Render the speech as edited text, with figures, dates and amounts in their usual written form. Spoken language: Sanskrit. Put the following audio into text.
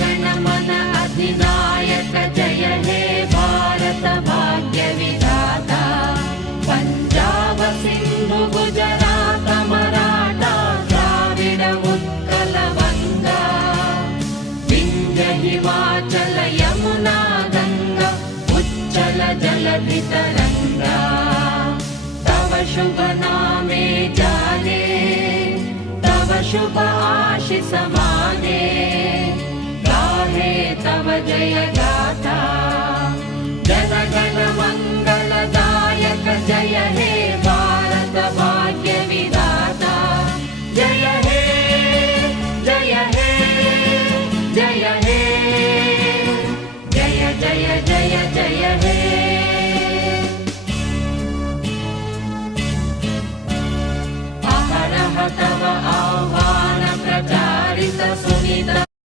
गण मन अधिनायक जय हे भारत भाग्य विधाता पंजाब सिंधु गुजरात मराठा द्राविड उत्कल गंगा विंध्य हिमाचल यमुना गंगा उच्चल जलधि तरंगा तव शुभ नामे जाने तव शुभ आशीष माने गाहे तव जय